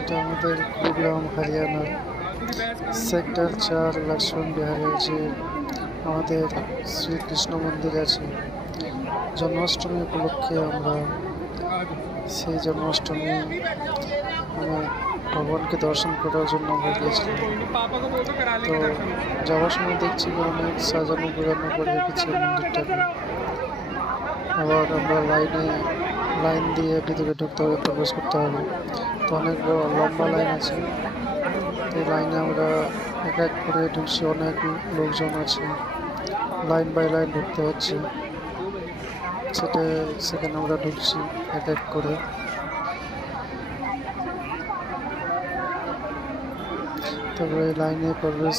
এটা আমাদের গুরুগ্রাম হরিয়ানার সেক্টর 4 লক্ষ্মণ বিহারে যে আমাদের শ্রীকৃষ্ণ মন্দির আছে। জন্মাষ্টমী উপলক্ষে আমরা সেই জন্মাষ্টমী আমার ভগবানকে দর্শন করার জন্য আমরা গিয়েছিলাম। তো যাওয়ার সময় দেখছি যে অনেক সাজানো গোছানো করে রেখেছে মন্দিরটাকে। আবার আমরা লাইন দিয়ে ভিতরে ঢুকতে হবে, প্রবেশ করতে হবে। তো অনেক বড় লম্বা লাইন আছে। তো লাইনে আমরা এক এক করে ঢুকছি, অনেক লোকজন আছে, লাইন বাই লাইন ঢুকতে হচ্ছে। সেখানে আমরা ঢুকছি এক এক করে। তারপরে লাইনে প্রবেশ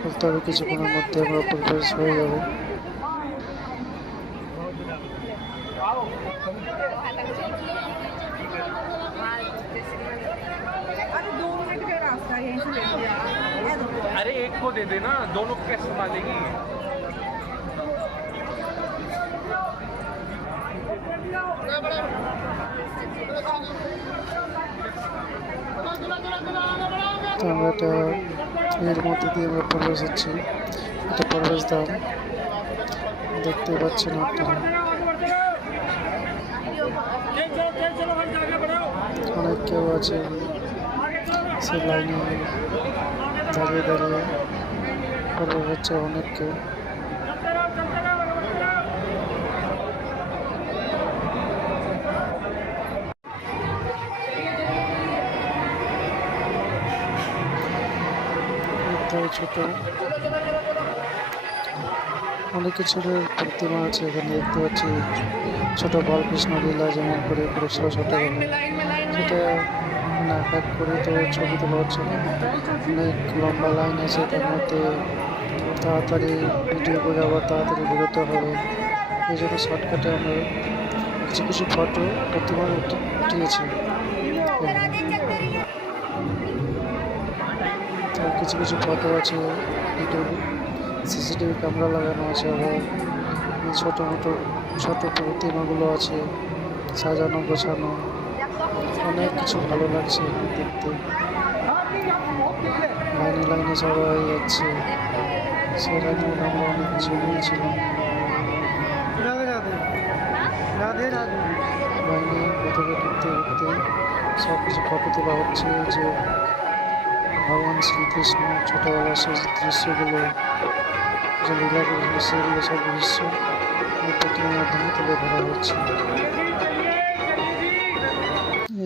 করতে হবে, কিছুক্ষণের মধ্যে আমরা প্রবেশ হয়ে যাবে। अरे एक को दे देना, दोनों को कैसे संभालेगी? তো আমরা এটা এর মধ্যে দিয়ে আমরা প্রবেশ হচ্ছি। এটা প্রবেশ দ্বার, দেখতে পাচ্ছেন আপনারা। অনেক কেউ আছে সে লাইনে দাঁড়িয়ে দাঁড়িয়ে প্রবেশ হচ্ছে অনেক কেউ। ছোট অনেক কিছুর প্রতিমা আছে এখানে দেখতে পাচ্ছি। ছোট বালকৃষ্ণ লীলা যেমন করে করেছিল ছোটবেলায়, সেটা এক এক করে তো ছবি তোলা হচ্ছে না। অনেক লম্বা লাইন আছে, তার মধ্যে তাড়াতাড়ি ভিডিও করে আবার তাড়াতাড়ি বেরোতে হবে। এই জন্য শর্টকাটে আমরা কিছু কিছু ফটো প্রতিমা উঠিয়েছি। আর কিছু কিছু ফটো আছে, সিসিটিভি ক্যামেরা লাগানো আছে। আবার ছোট প্রতিমাগুলো আছে সাজানো গোছানো, অনেক কিছু ভালো লাগছে দেখতে। লাইনে লাইনে সবাই যাচ্ছে, সেই লাইনে আমরা অনেক কিছু নিয়েছিলাম। লাইনে ভেতরে ঢুকতে ঢুকতে সব কিছু ফটো তোলা হচ্ছে। যে ভগবান শ্রীকৃষ্ণ ছোটবেলার সেই দৃশ্যগুলো, যে লীলা করেছিল সেগুলো সব দৃশ্য প্রতিমার মাধ্যমে তুলে ধরা হচ্ছে।